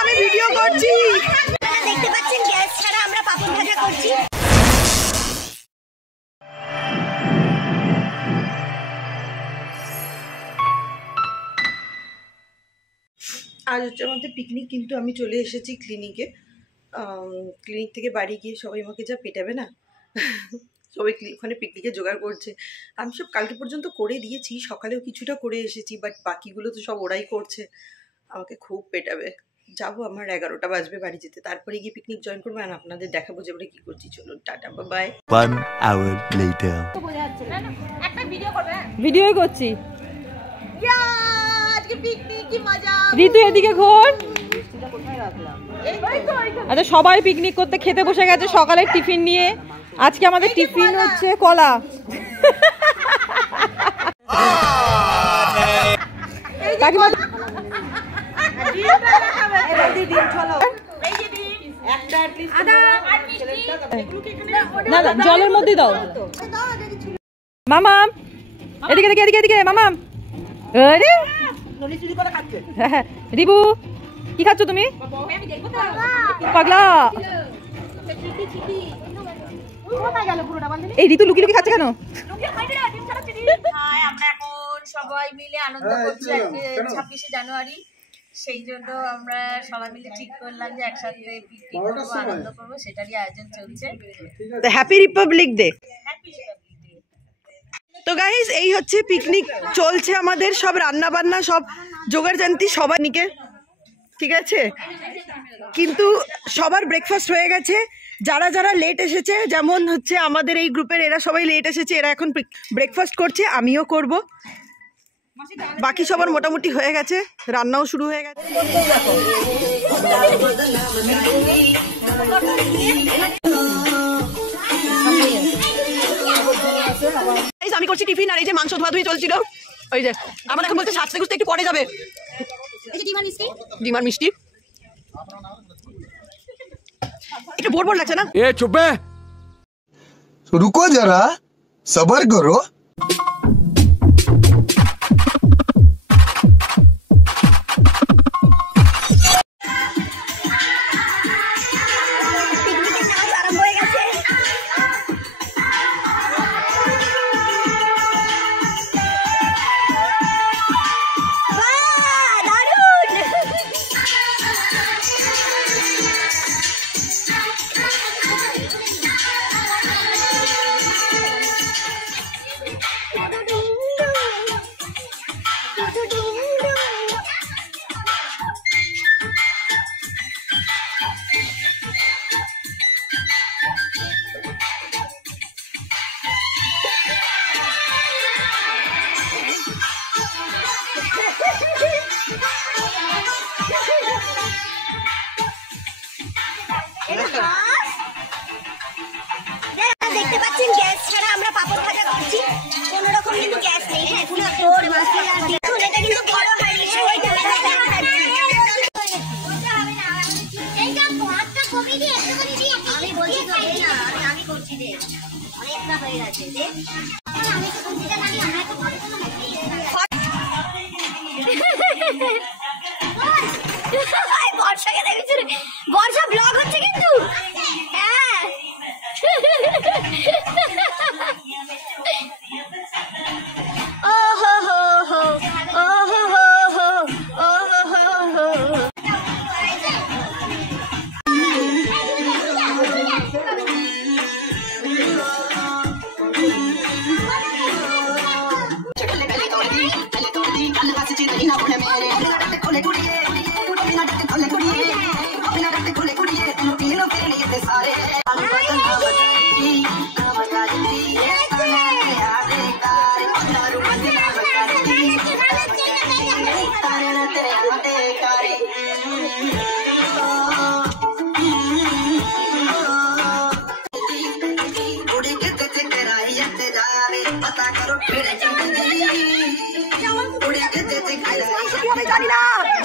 আমি ভিডিও করছি, দেখতে পাচ্ছেন গ্যাস ছাড়া আমরা পাপড় ভাজা করছি। আজ হচ্ছে আমাদের পিকনিক, কিন্তু আমি চলে এসেছি ক্লিনিকে। ক্লিনিক থেকে বাড়ি গিয়ে সবাই আমাকে যা পেটাবে না, সবাই ওখানে পিকনিকে জোগাড় করছে। আমি সব কালকে পর্যন্ত করে দিয়েছি, সকালেও কিছুটা করে এসেছি, বাট বাকিগুলো তো সব ওরাই করছে। আমাকে খুব পেটাবে। যাবো, আমার 11টা বাজবে বাড়ি যেতে, তারপরে গিয়ে পিকনিক জয়েন করবো আর আপনাদের দেখাবো যে আমরা কি করছি। চলুন, tata, bye. 1 hour later video করছি। আজকে পিকনিক কি মজা। ঋতু এদিকে ঘোর। আচ্ছা, সবাই পিকনিক করতে খেতে বসে গেছে সকালের টিফিন নিয়ে। আজকে আমাদের টিফিন হচ্ছে কলা। কাকিমা না না, জলের মধ্যে দাও। মামাম এদিকে এদিকে এদিকে এদিকে মামাম। আরে রিবু, কি খাচ্ছ তুমি? পাগলা। এই ঋতু লুকি লুকি খাচ্ছে কেন? আমরা এখন সবাই মিলে আনন্দ করছি 26শে জানুয়ারি। সেই জন্য আমরা সবাই মিলে ঠিক করলাম যে একসাথে পিকনিক করবো, আনন্দ করবো, সেটারই আয়োজন চলছে। Happy republic day. তো গাইস, এই হচ্ছে পিকনিক চলছে আমাদের, সব রান্না বান্না সব জোগাড় জানতি সবাই নিকে, ঠিক আছে? কিন্তু সবার ব্রেকফাস্ট হয়ে গেছে। যারা যারা লেট এসেছে, যেমন হচ্ছে আমাদের এই গ্রুপের, এরা সবাই লেট এসেছে, এরা এখন ব্রেকফাস্ট করছে, আমিও করব। বাকি সবার মোটামুটি হয়ে গেছে, রান্নাও শুরু হয়ে গেছে। আমি করছি টিফিন, আর এই যে মাংস ধোয়াধুয়ি চলছিল। ওই যে আমার এখন বলছে সাজতে গুজতে একটু পরে যাবে। ডিমার মিষ্টি একটু বোর বোর লাগছে না? ए चुप है, रुको जरा, सबर करो। দেখতে পাচ্ছেন গ্যাস ছাড়া আমরা পাপড় ভাজা করছি, কোন রকম কিন্তু গ্যাস নেই। এটা কিন্তু বড় হাঁড়ি, আমি বলছি তো না, আমি করছি রে, অনেকটা হয়ে গেছে রে। বর্ষাকে দেখেছি, বর্ষা ব্লগ হচ্ছে কিন্তু। হ্যাঁ, ও হো হো হো, ও হো হো হো, ও হো হো হো।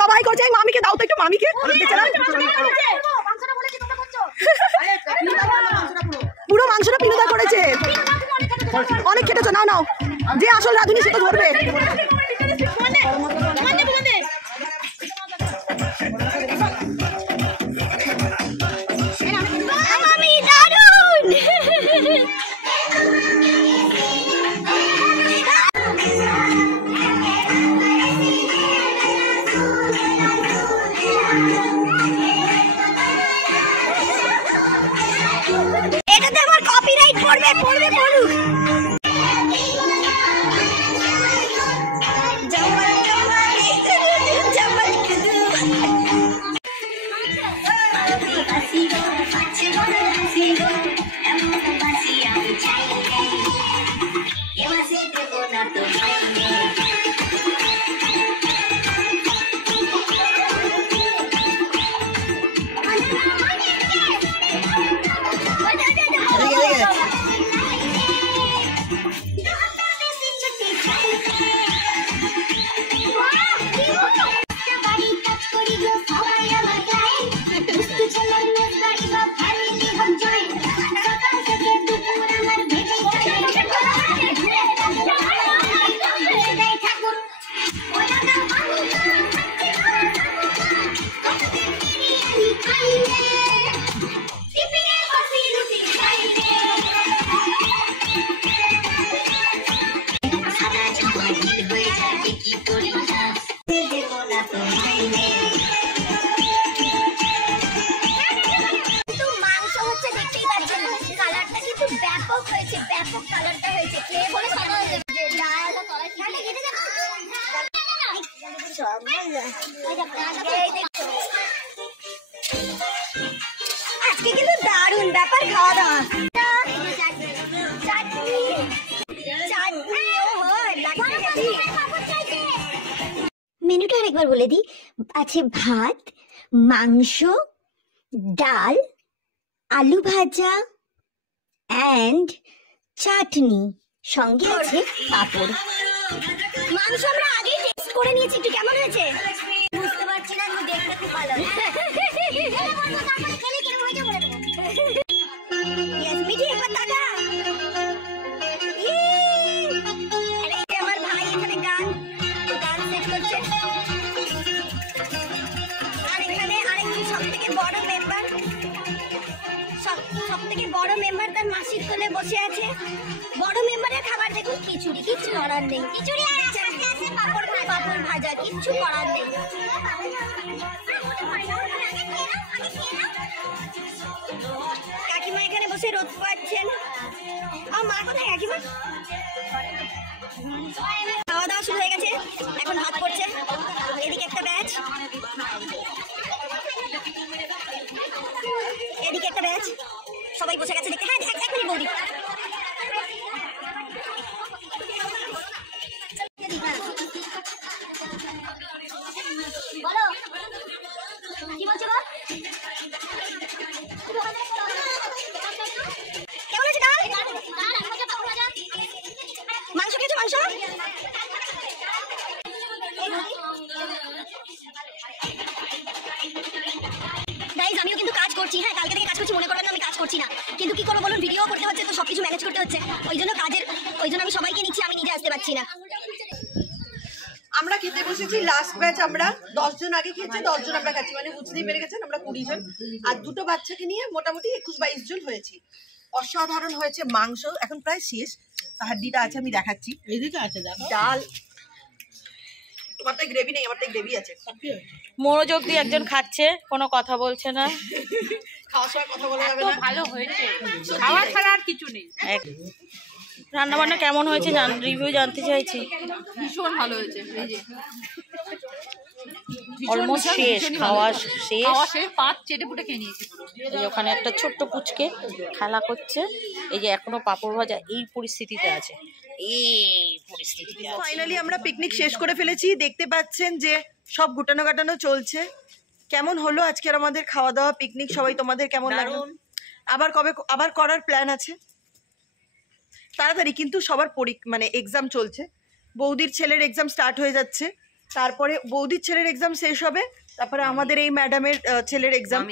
সবাই করছে, মামিকে দাও তো একটু, মামিকে পুরো মাংসটা পিনুদা করেছে। অনেক খেটেছো, নাও নাও, যে আসল রাঁধুনি সে তো ধরবে। আমি দারুণ। এটাতে আমার কপিরাইট পড়বে, পড়বে পড়ুক। জমল জমল জমল কুদু বাসিগো বাসিগো বাসিগো এমন বাসি আমি চাই এ বাসি দেব না তো আজকে কিন্তু দারুণ ব্যাপার খাওয়া দাওয়া। মেনুটা আরেকবার বলে দিই, আছে ভাত, মাংস, ডাল, আলু ভাজা এন্ড চাটনি, সঙ্গে আছে পাঁপড়। মাংস আমরা আগেই টেস্ট করে নিয়েছি, একটু কেমন হয়েছে বুঝতে পারছি না, আমি দেখতে খুব ভালো। ইয়েস মিঠি, একবার তাকা। আমার ভাই এখানে গান সেট করছে, আর এখানে আরেকজন সব থেকে বড় মেম্বার, সব থেকে বড় মেম্বার তার মাসির কোলে বসে আছে। বড় মেম্বারের খাবার দেখুন, খিচুড়ি, কিচ্ছু করার নেই। খিচুড়ি আর পাঁপড় ভাজা, কিচ্ছু করার নেই। কাকিমা এখানে বসে রোদ পোয়াচ্ছেন। মা কোথায় কাকিমা? খাওয়া দাওয়া শুরু হয়ে গেছে, এখন ভাত পড়ছে। এদিকে একটা ব্যাচ, এদিকে একটা ব্যাচ, সবাই বসে গেছে দেখতে। হ্যাঁ, এক মিনিট বৌদি, বলো কি বলছো? কেমন আছে ডাল? মাংস খেয়েছো? মাংস গাইজ, আমিও কিন্তু কাজ করছি। হ্যাঁ, কালকে থেকে কাজ করছি, মনে করবেন না আমি কাজ করছি না, কিন্তু কি করবো বলুন, ভিডিও করতে হচ্ছে তো সবকিছু ম্যানেজ করতে হচ্ছে। ওই জন্য আমি সবাইকে নিচ্ছি, আমি নিজে আসতে পারছি না। আমরা খেতে বসেছি লাস্ট ব্যাচ, আমরা 10 জন আগে খেয়েছি, 10 জন আমরা খাচ্ছি, মানে বুঝতেই পেরে গেছেন আমরা 20 জন, আর দুটো বাচ্চাকে নিয়ে মোটামুটি 21-22 জন হয়েছি। অসাধারণ হয়েছে মাংস, এখন প্রায় শেষ, হাড্ডিটা আছে আমি দেখাচ্ছি, এইদিকে আছে, ডাল, তোমারটাই গ্রেভি নেই, আমারটাই গ্রেভি আছে। মনোযোগ দিয়ে একজন খাচ্ছে, কোনো কথা বলছে না। খাওয়ার সময় কথা বলা যাবে না। ভালো হয়েছে, খাওয়া ছাড়া আর কিছু নেই। রান্না বান্না কেমন হয়েছে রিভিউ জানতে চাইছি। ভীষণ ভালো হয়েছে, এই যে অলমোস্ট শেষ, খাওয়া শেষ, পাত চেটে পুটে খেয়ে নিয়েছি। এই ওখানে একটা ছোট্ট পুচকে খেলা করছে, এই যে এখনো পাঁপড় ভাজা এই পরিস্থিতিতে আছে, এই পরিস্থিতিতে আছে। ফাইনালি আমরা পিকনিক শেষ করে ফেলেছি, দেখতে পাচ্ছেন যে সব গুটানো গাটানো চলছে। কেমন হলো আজকের আমাদের খাওয়া দাওয়া পিকনিক, সবাই তোমাদের কেমন লাগলো? আবার করার প্ল্যান আছে তাড়াতাড়ি, কিন্তু সবার মানে এক্সাম চলছে। বৌদির ছেলের এক্সাম স্টার্ট হয়ে যাচ্ছে, তারপরে বৌদির ছেলের এক্সাম শেষ হবে, তারপরে আমাদের এই ম্যাডামের ছেলের এক্সাম,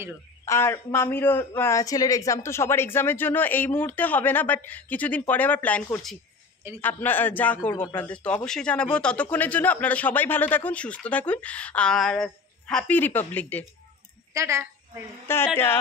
আর মামিরও ছেলের এক্সাম, তো সবার এক্সামের জন্য এই মুহূর্তে হবে না, বাট কিছুদিন পরে আবার প্ল্যান করছি আপনার যা করবো আপনাদের তো অবশ্যই জানাবো। ততক্ষণের জন্য আপনারা সবাই ভালো থাকুন, সুস্থ থাকুন, আর happy republic day. Tata. Tata.